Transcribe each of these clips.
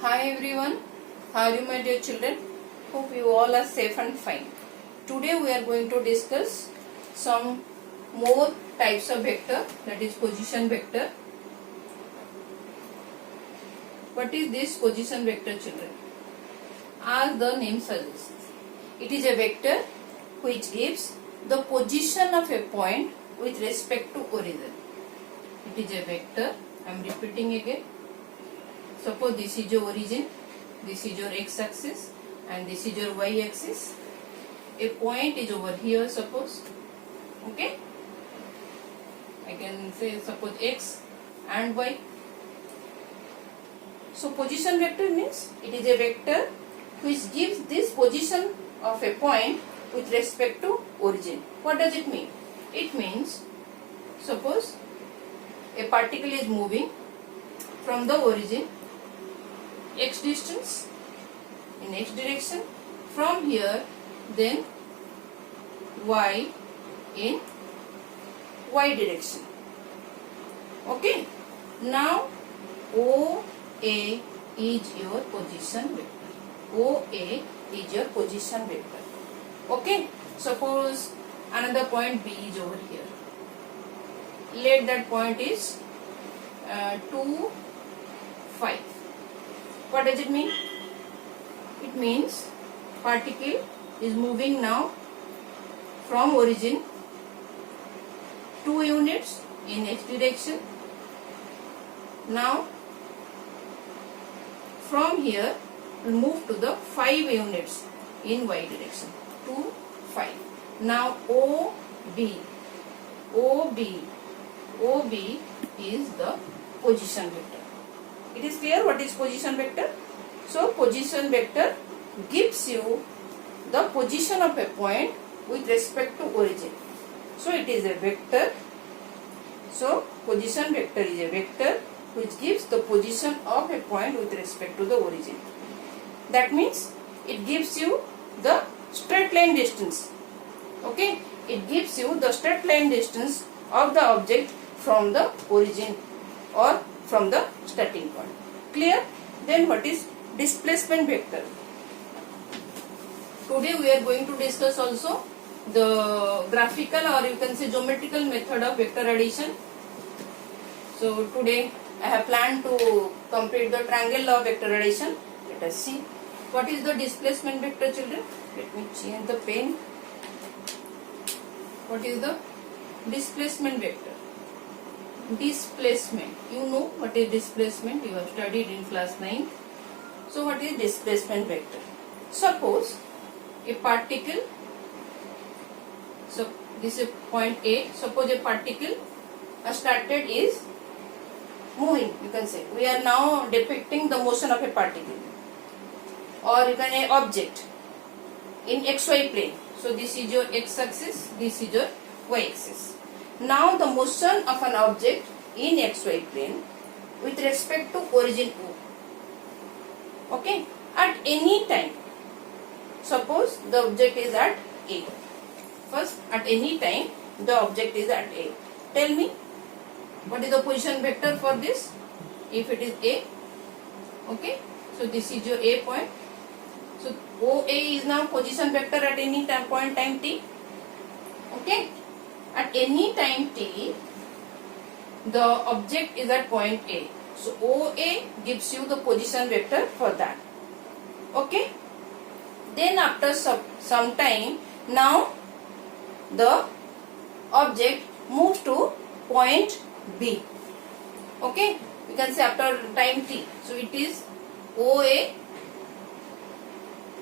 Hi everyone, how are you my dear children? Hope you all are safe and fine. Today we are going to discuss some more types of vector, that is position vector. What is this position vector, children? As the name suggests, it is a vector which gives the position of a point with respect to origin. It is a vector, I am repeating again. Suppose this is your origin, this is your x-axis and this is your y-axis. A point is over here, suppose. Okay? I can say suppose x and y. So position vector means it is a vector which gives this position of a point with respect to origin. What does it mean? It means suppose a particle is moving from the origin x distance in x direction, from here then y in y direction. Okay, now OA is your position vector. OA is your position vector. Okay, suppose another point B is over here. Let that point is 2, 5. What does it mean? It means particle is moving now from origin 2 units in x direction. Now from here we move to the 5 units in y direction. 2, 5. Now OB is the position vector. It is clear what is position vector? So position vector gives you the position of a point with respect to origin. So it is a vector. So position vector is a vector which gives the position of a point with respect to the origin. That means it gives you the straight line distance. Okay, it gives you the straight line distance of the object from the origin or from the starting point. Clear? Then what is displacement vector? Today we are going to discuss also the graphical or you can say geometrical method of vector addition. So today I have planned to complete the triangle law of vector addition. Let us see. What is the displacement vector, children? Let me change the pen. What is the displacement vector? Displacement. You know what is displacement. You have studied in class 9. So what is displacement vector? Suppose a particle. So this is point A. Suppose a particle started is moving. You can say we are now depicting the motion of a particle, or you can say object in xy plane. So this is your x-axis. This is your y-axis. Now the motion of an object in xy plane with respect to origin O. Okay, at any time. Suppose the object is at A. First, at any time the object is at A. Tell me what is the position vector for this? If it is A. Okay, so this is your A point. So OA is now position vector at any time point time t. Okay. At any time t, the object is at point A. So OA gives you the position vector for that. Okay. Then after some time, now the object moves to point B. Okay. We can say after time t. So it is OA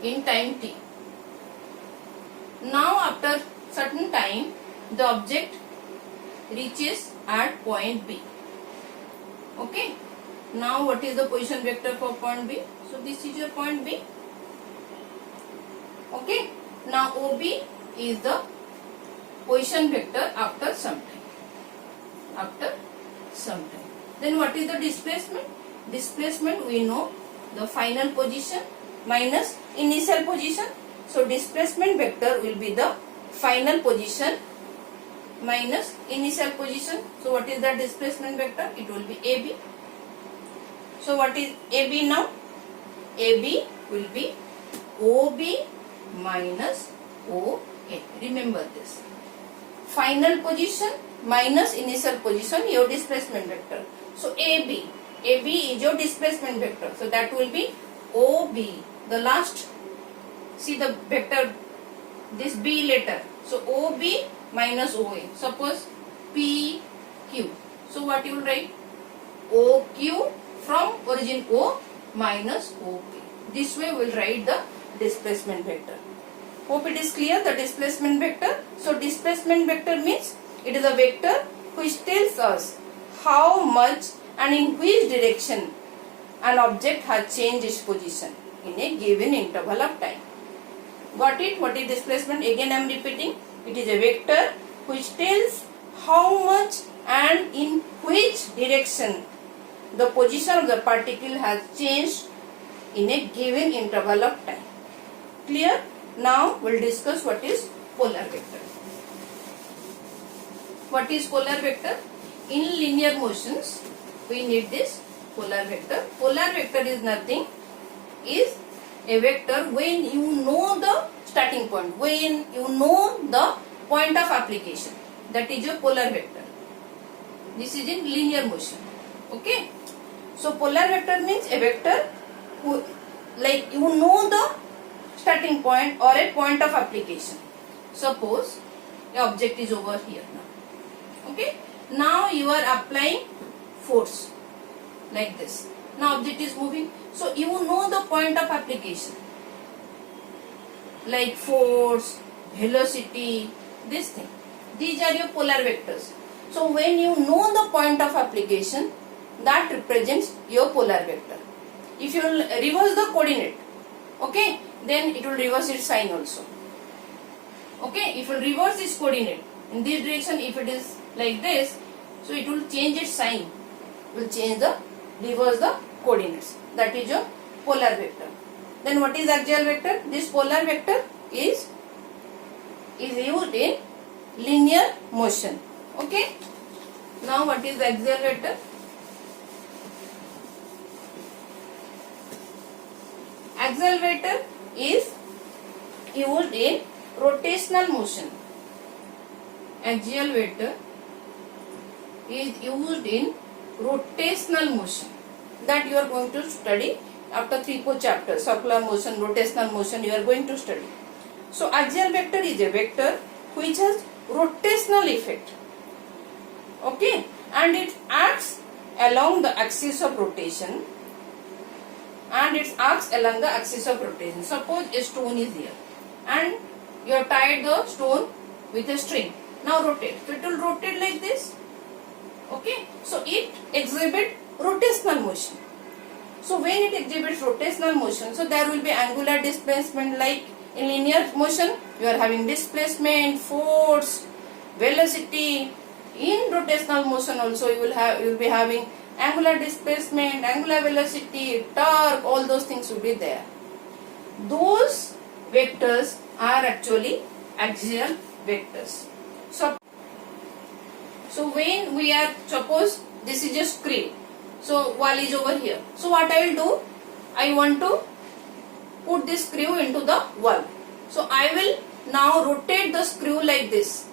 in time t. Now after certain time, the object reaches at point B. Okay. Now what is the position vector for point B? So this is your point B. Okay. Now OB is the position vector after some time. After some time. Then what is the displacement? Displacement we know the final position minus initial position. So displacement vector will be the final position minus initial position. So what is the displacement vector? It will be AB. So what is AB now? AB will be OB minus OA. Remember this. Final position minus initial position, your displacement vector. So AB is your displacement vector. So that will be OB. The last, see the vector, this B letter. So OB minus OA. Suppose PQ. So what you will write? OQ from origin O minus OP. This way we will write the displacement vector. Hope it is clear, the displacement vector. So displacement vector means it is a vector which tells us how much and in which direction an object has changed its position in a given interval of time. Got it? What is displacement? Again I am repeating. It is a vector which tells how much and in which direction the position of the particle has changed in a given interval of time. Clear? Now we will discuss what is polar vector. What is polar vector? In linear motions we need this polar vector. Polar vector is nothing, is a vector when you know the starting point, when you know the point of application. That is your polar vector. This is in linear motion. Okay. So polar vector means a vector who, like, you know the starting point or a point of application. Suppose the object is over here now. Okay. Now you are applying force like this. Now object is moving. So you know the point of application, like force, velocity, this thing. These are your polar vectors. So when you know the point of application, that represents your polar vector. If you will reverse the coordinate, okay, then it will reverse its sign also. Okay, if you reverse this coordinate in this direction, if it is like this, so it will change its sign, will change the, reverse the coordinates. That is your polar vector. Then what is axial vector? This polar vector is used in linear motion. Okay. Now what is axial vector? Axial vector is used in rotational motion. Axial vector is used in rotational motion, that you are going to study after 3-4 chapters. Circular motion, rotational motion you are going to study. So axial vector is a vector which has rotational effect. Okay, and it acts along the axis of rotation. Suppose a stone is here and you have tied the stone with a string. Now rotate. So it will rotate like this. Okay. So it exhibits rotational motion. So when it exhibits rotational motion, so there will be angular displacement, like in linear motion you are having displacement, force, velocity. In rotational motion also you will be having angular displacement, angular velocity, torque, all those things will be there. Those vectors are actually axial vectors. So when we are, suppose this is a screw, so wall is over here. So what I will do, I want to put this screw into the wall. So I will now rotate the screw like this,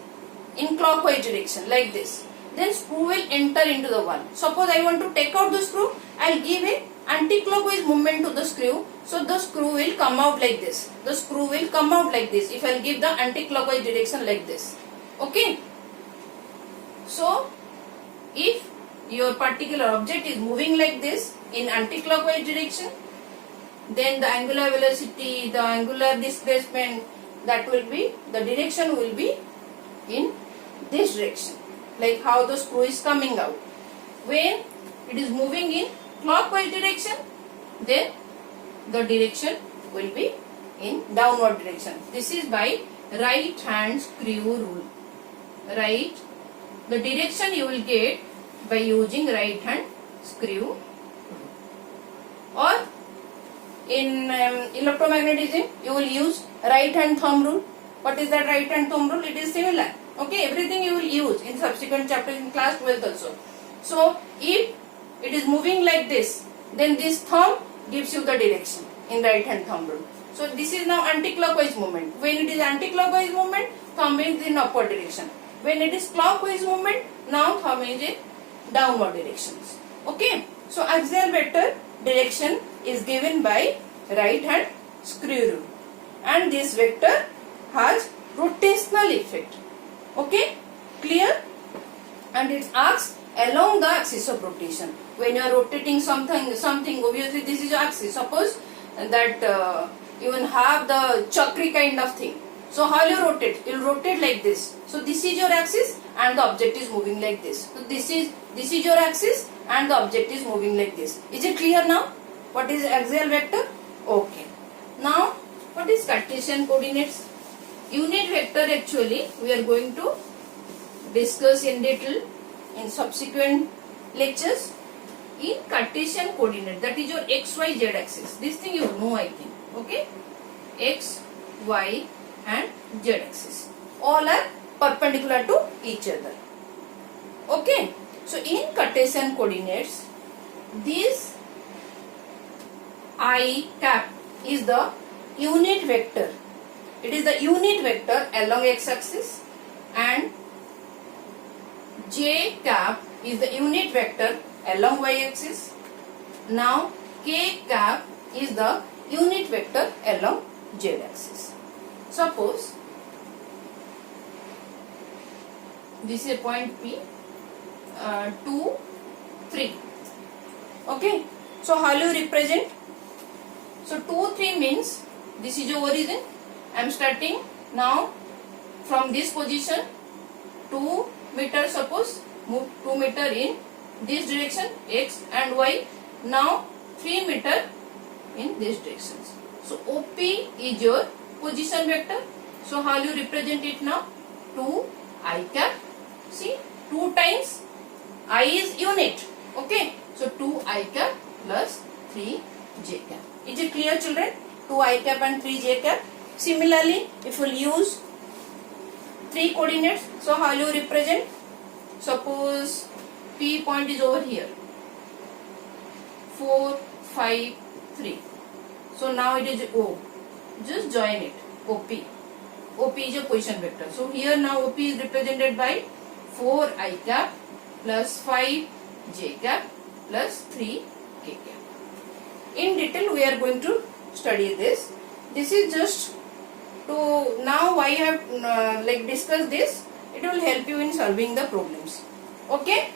in clockwise direction, like this. Then screw will enter into the wall. Suppose I want to take out the screw, I will give a anti-clockwise movement to the screw. So the screw will come out like this. The screw will come out like this if I will give the anti-clockwise direction like this. Okay. So if your particular object is moving like this in anti-clockwise direction, then the angular velocity, the angular displacement, that will be, the direction will be in this direction, like how the screw is coming out. When it is moving in clockwise direction, then the direction will be in downward direction. This is by right hand screw rule. Right, the direction you will get by using right hand screw rule. Or in electromagnetism you will use right hand thumb rule. What is that right hand thumb rule? It is similar. Okay, everything you will use in subsequent chapters in class 12 also. So if it is moving like this, then this thumb gives you the direction. in right hand thumb rule. So this is now anti-clockwise movement. When it is anti-clockwise movement, thumb is in upward direction. When it is clockwise movement, now thumb is in downward directions. Okay. So axial vector direction is given by right hand screw rule, and this vector has rotational effect. Okay, clear? And it acts along the axis of rotation. When you are rotating something, obviously this is your axis. Suppose that you will have the chakri kind of thing. So how you rotate? You will rotate like this. So this is your axis and the object is moving like this. So this is your axis and the object is moving like this. Is it clear now? What is axial vector? Okay. Now what is Cartesian coordinates? Unit vector actually we are going to discuss in detail in subsequent lectures. In Cartesian coordinate, that is your x, y, z axis. This thing you know, I think. Okay, x, y and z axis all are perpendicular to each other. Okay, so in Cartesian coordinates, this I cap is the unit vector. It is the unit vector along x axis, and j cap is the unit vector along y axis. Now k cap is the unit vector along z axis. Suppose this is a point P, 2, 3. Okay, so how will you represent? So 2, 3 means this is your origin. I am starting now from this position, 2 meter, suppose move 2 meter in this direction x and y. Now 3 meter in this directions. So OP is your position vector. So how will you represent it now? 2 I cap. See, 2 times I is unit. Okay, so 2 I cap plus 3 j cap. Is it clear, children? 2 I cap and 3 j cap. Similarly, if you will use 3 coordinates, so how will you represent? Suppose P point is over here, 4, 5, 3. So now it is O. Just join it. OP. OP is your position vector. So here now OP is represented by 4 I cap plus 5 j cap plus 3 k cap. In detail we are going to study this. This is just to now I have discussed this. It will help you in solving the problems. Okay.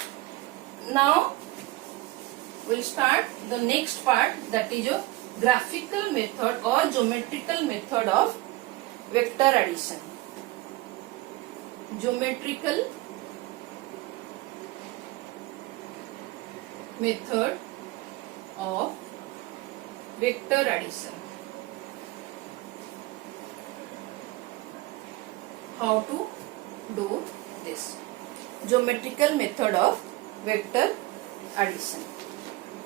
Now we'll start the next part, that is your graphical method or geometrical method of vector addition. Geometrical method of vector addition. How to do this? Geometrical method of vector addition.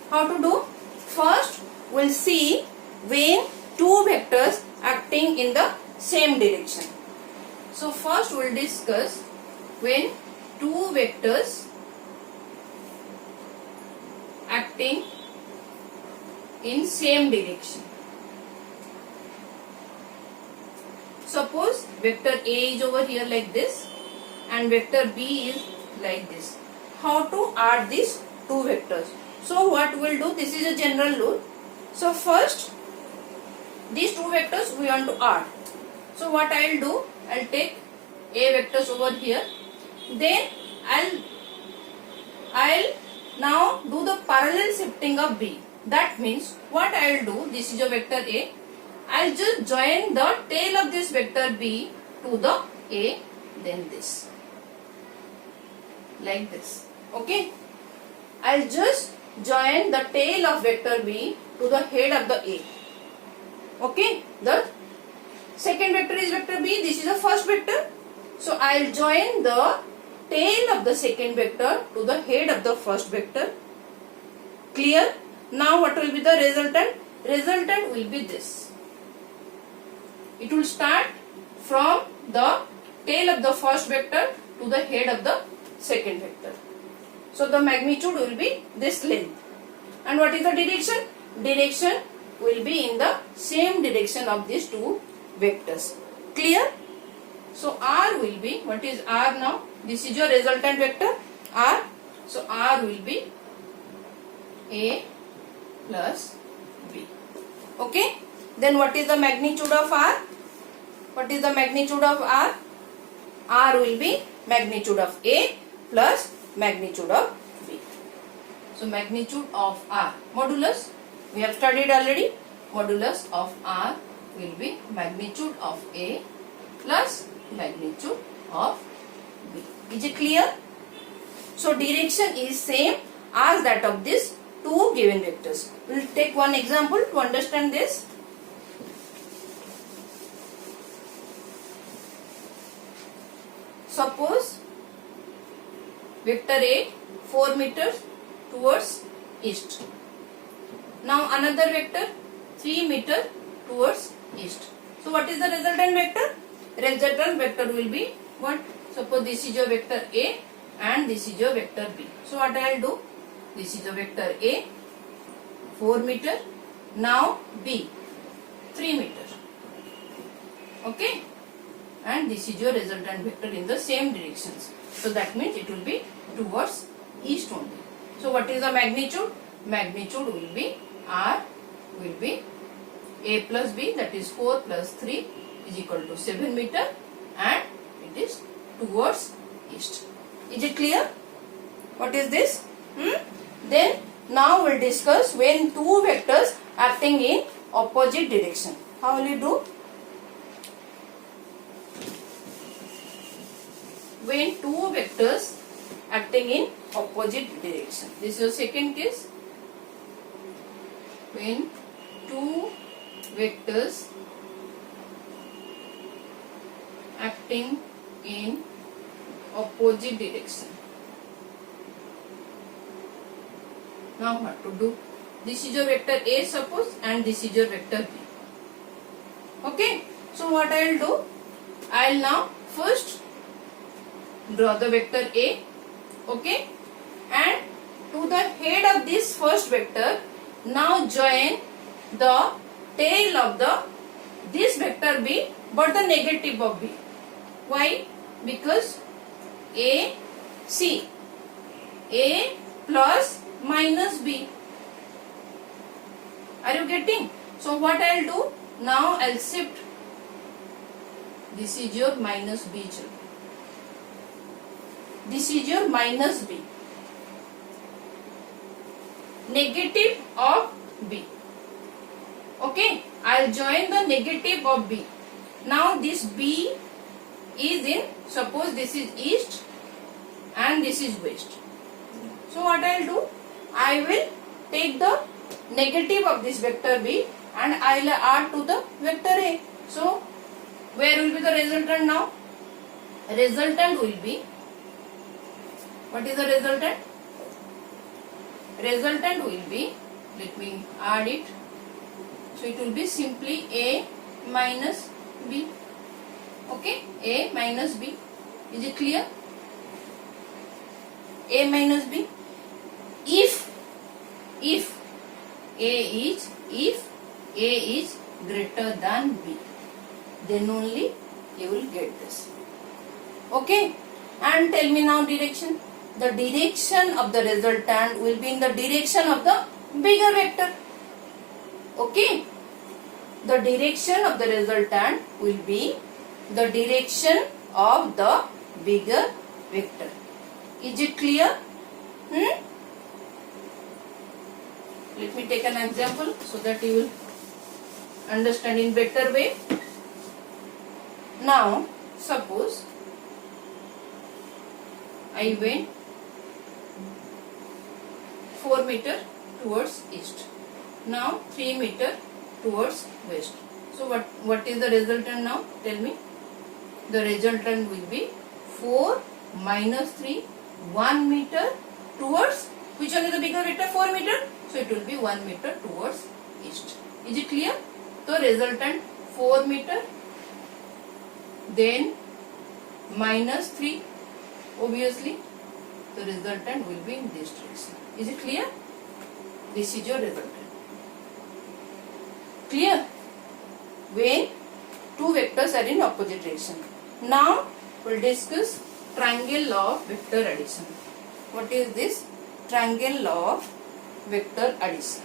How to do? First, we'll see when two vectors acting in the same direction. So first we'll discuss when two vectors acting in same direction. Suppose vector A is over here like this and vector B is like this. How to add these two vectors? So what we'll do, this is a general rule. So first these two vectors we want to add. So what I'll do, I'll take A vectors over here. Then I'll now do the parallel shifting of B. That means what I'll do, this is your vector A. I'll just join the tail of this vector B to the A, then this. Like this. Okay. I'll just join the tail of vector B to the head of the A. Okay. The second vector is vector B. This is the first vector. So I'll join the tail of the second vector to the head of the first vector. Clear? Now what will be the resultant? Resultant will be this. It will start from the tail of the first vector to the head of the second vector. So the magnitude will be this length. And what is the direction? Direction will be in the same direction of these two vectors. Clear? So R will be, what is R now? This is your resultant vector R. So R will be A plus B. Okay? Then what is the magnitude of R? What is the magnitude of R? R will be magnitude of A plus magnitude of B. So magnitude of R, modulus, we have studied already. Modulus of R will be magnitude of A plus magnitude of B. Is it clear? So direction is same as that of these two given vectors. We will take one example to understand this. Suppose vector A 4 meters towards east. Now another vector 3 meters towards east. So what is the resultant vector? Resultant vector will be what? Suppose this is your vector A and this is your vector B. So what I will do? This is the vector A 4 meter. Now B 3 meter. Okay? And this is your resultant vector in the same directions. So that means it will be towards east only. So what is the magnitude? Magnitude will be R will be A plus B, that is 4 plus 3 is equal to 7 meter, and it is towards east. Is it clear? What is this? Then now we will discuss when two vectors acting in opposite direction. How will you do? When two vectors acting in opposite direction. This is your second case. When two vectors acting in opposite direction. Now what to do? This is your vector A suppose, and this is your vector B. Okay. So what I will do? I will now first draw the vector A. Okay. And to the head of this first vector, now join the tail of this vector B, but the negative of B. Why? Because A plus minus B. Are you getting? So what I will do? Now I will shift. This is your minus B. This is your minus B. Negative of B. Okay. I will join the negative of B. Now this B is in, suppose this is east and this is west. So what I will do? I will take the negative of this vector B and I will add to the vector A. So where will be the resultant now? Resultant will be, what is the resultant? Resultant will be, let me add it. So it will be simply A minus B. Okay, A minus B. Is it clear? A minus B. If A is greater than B, then only you will get this. Okay, and tell me now direction. The direction of the resultant will be in the direction of the bigger vector. Okay, the direction of the resultant will be the direction of the bigger vector. Is it clear? Let me take an example so that you will understand in better way. Now, suppose I went 4 meter towards east. Now 3 meter towards west. So what is the resultant now? Tell me. The resultant will be 4 minus 3, 1 meter towards, which one is the bigger vector? 4 meter. So it will be 1 meter towards east. Is it clear? So resultant 4 meter, then minus 3, obviously the resultant will be in this direction. Is it clear? This is your resultant. Clear? When two vectors are in opposite direction. Now we'll discuss triangle law of vector addition. What is this? Triangle law of vector addition.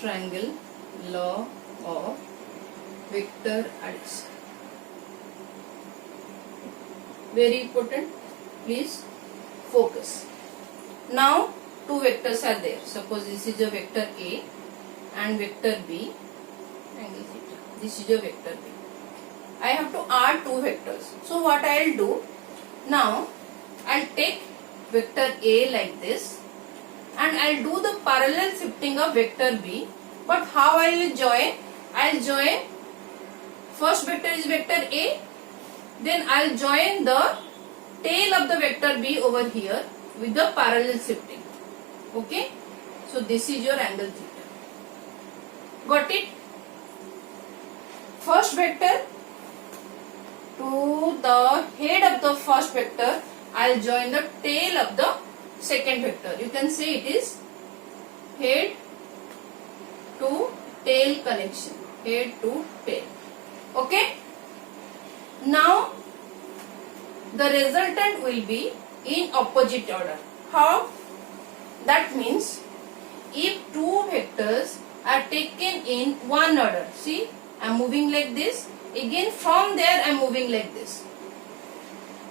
Triangle law of vector addition. Very important. Please focus. Now two vectors are there. Suppose this is a vector A and vector B. Angle theta. This is a vector B. I have to add two vectors. So what I will do? Now I will take vector A like this and I will do the parallel shifting of vector B. But how I will join? I will join, first vector is vector A, then I will join the tail of the vector B over here with the parallel shifting. Okay? So this is your angle theta. Got it? First vector to the head of the first vector, I will join the tail of the second vector. You can say it is head to tail connection. Head to tail. Okay? Now the resultant will be in opposite order. How? That means if two vectors are taken in one order. See, I am moving like this. Again from there I am moving like this.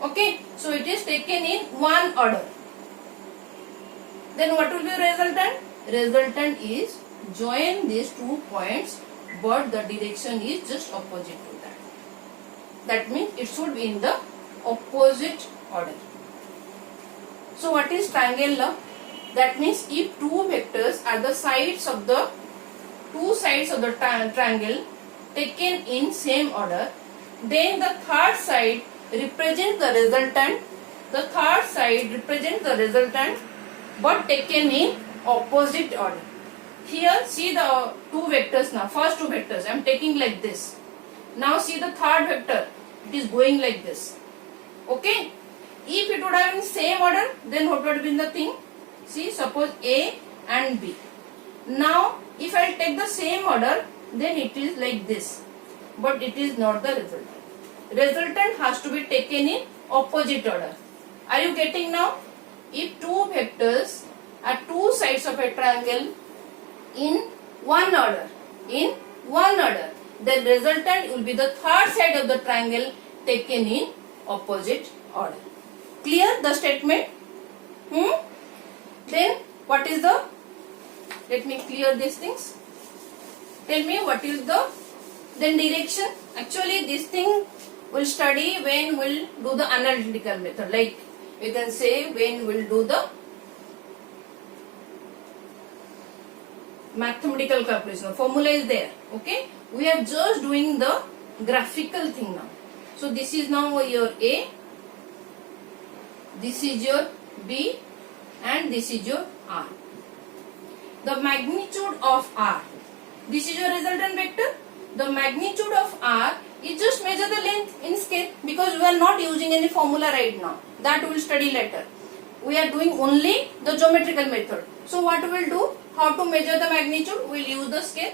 Okay? So it is taken in one order. Then what will be resultant? Resultant is join these 2 points but the direction is just opposite to that. That means it should be in the opposite order. So what is triangle law? That means if two vectors are the sides of the two sides of the triangle taken in same order, then the third side represents the resultant. The third side represents the resultant but taken in opposite order. Here see the two vectors now. First two vectors I am taking like this. Now see the third vector. It is going like this. Okay? If it would have been same order, then what would have been the thing? See, suppose A and B. Now if I take the same order, then it is like this. But it is not the resultant. Resultant has to be taken in opposite order. Are you getting now? If two vectors are two sides of a triangle in one order, then resultant will be the third side of the triangle taken in opposite order. Clear the statement? Then what is the, let me clear these things. Tell me what is the then direction. Actually this thing we'll study when we'll do the analytical method. Like we can say when we'll do the mathematical calculation. Formula is there. Okay? We are just doing the graphical thing now. So this is now your A, this is your B and this is your R. The magnitude of R, this is your resultant vector. The magnitude of R is just measure the length in scale, because we are not using any formula right now. That we will study later. We are doing only the geometrical method. So what we will do? How to measure the magnitude? We will use the scale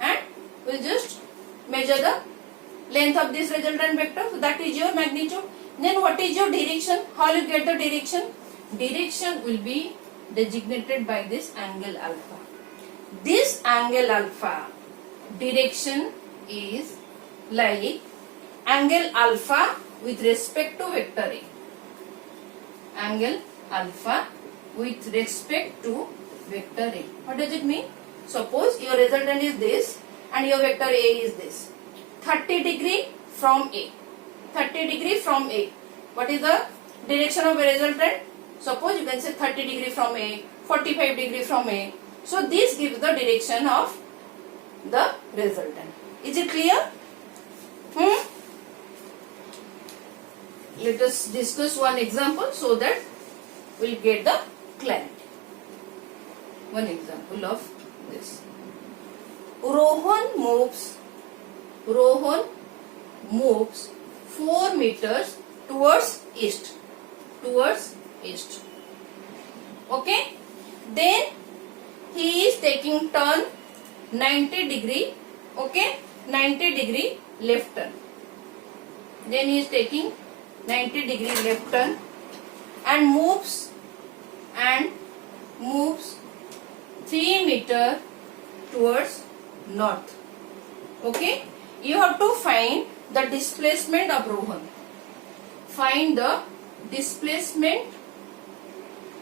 and we will just measure the length of this resultant vector. So that is your magnitude. Then what is your direction? How will you get the direction? Direction will be designated by this angle alpha. This angle alpha direction is like angle alpha with respect to vector A. Angle alpha with respect to vector A. What does it mean? Suppose your resultant is this and your vector A is this. 30 degree from A. 30 degree from A. What is the direction of a resultant? Suppose you can say 30 degree from A, 45 degree from A. So this gives the direction of the resultant. Is it clear? Let us discuss one example so that we will get the clarity. One example of this. Rohan moves 4 meters towards east, towards east. Okay, then he is taking turn 90 degree, okay, 90 degree left turn. Then he is taking 90 degree left turn and moves 3 meter towards north. Okay, you have to find the displacement of Rohan. Find the displacement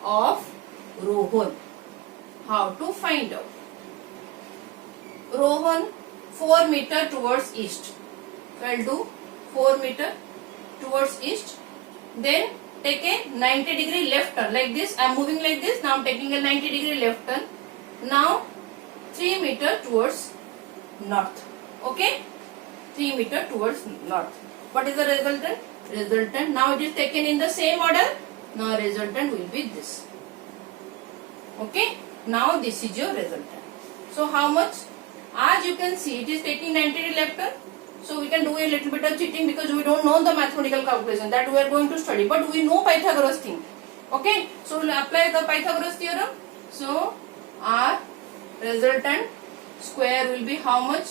of Rohan. How to find out? Rohan 4 meter towards east. I will do 4 meter towards east. Then take a 90 degree left turn like this. I am moving like this. Now I am taking a 90 degree left turn. Now 3 meter towards north. Okay, 3 meter towards north. What is the resultant? Resultant. Now it is taken in the same order. Now resultant will be this. Okay, now this is your resultant. So how much? As you can see, it is taking 90 degree left turn. So we can do a little bit of cheating because we don't know the mathematical calculation that we are going to study, but we know Pythagoras thing. Okay, so we will apply the Pythagoras theorem. So our resultant square will be how much?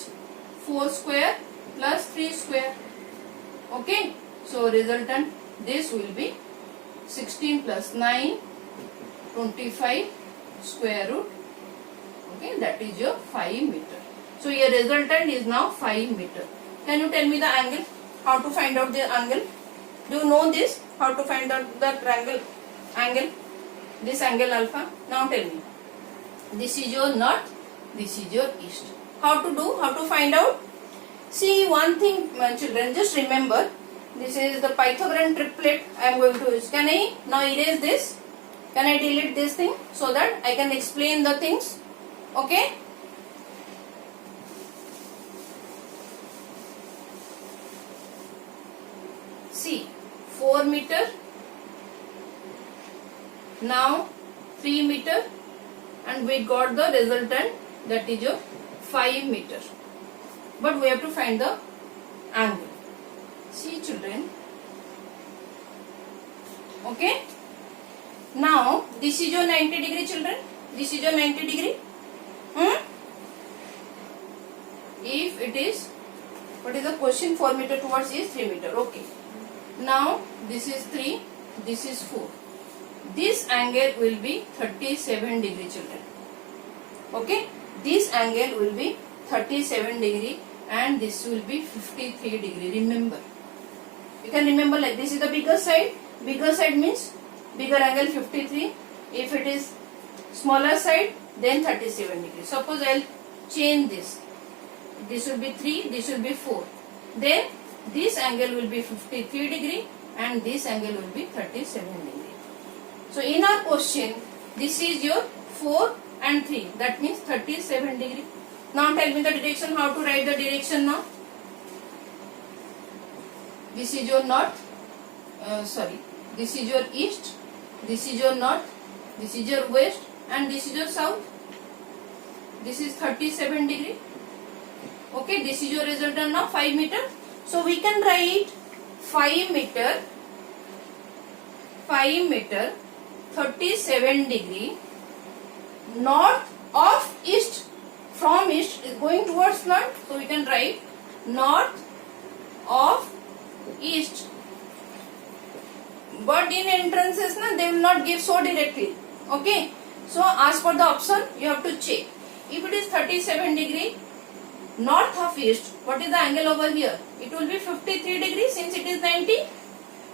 4 square plus 3 square. Okay, so resultant this will be 16 plus 9, 25 square root. Okay, that is your 5 meter. So your resultant is now 5 meter. Can you tell me the angle? How to find out the angle? Do you know this? How to find out the triangle angle? This angle alpha. Now tell me. This is your north. This is your east. How to do? How to find out? See one thing, children. Just remember. This is the Pythagorean triplet I am going to use. Can I now erase this? Can I delete this thing so that I can explain the things? Okay. See, 4 meter, now 3 meter, and we got the resultant, that is your 5 meter. But we have to find the angle. See children. Okay. Now this is your 90 degree children. This is your 90 degree. If it is, what is the question? 4 meter towards is 3 meter. Okay. Now this is 3, this is 4. This angle will be 37 degree children. Okay. This angle will be 37 degree and this will be 53 degree. Remember. You can remember like this is the bigger side. Bigger side means bigger angle 53. If it is smaller side then 37 degree. Suppose I will change this. This will be 3, this will be 4. Then this angle will be 53 degree and this angle will be 37 degree. So in our question, this is your 4 and 3. That means 37 degree. Now tell me the direction. How to write the direction now? This is your north. This is your east. This is your north. This is your west. And this is your south. This is 37 degree. Okay, this is your resultant now, 5 meter. So we can write 5 meter, 37 degree, north of east. From east is going towards north. So we can write north of east. But in entrances, they will not give so directly. Okay. So as per the option, you have to check. If it is 37 degree, north of east, what is the angle over here? It will be 53 degrees since it is 90.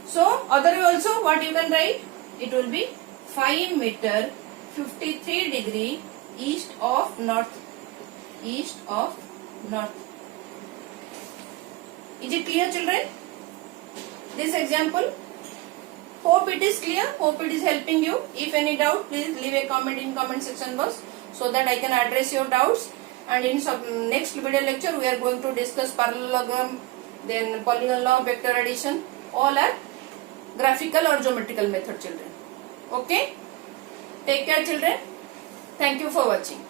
So other way also what you can write? It will be 5 meter 53 degree east of north. East of north. Is it clear children? This example. Hope it is clear. Hope it is helping you. If any doubt, please leave a comment in comment section box so that I can address your doubts. And in next video lecture, we are going to discuss parallelogram, then polygon law, vector addition. All are graphical or geometrical method children. Okay. Take care children. Thank you for watching.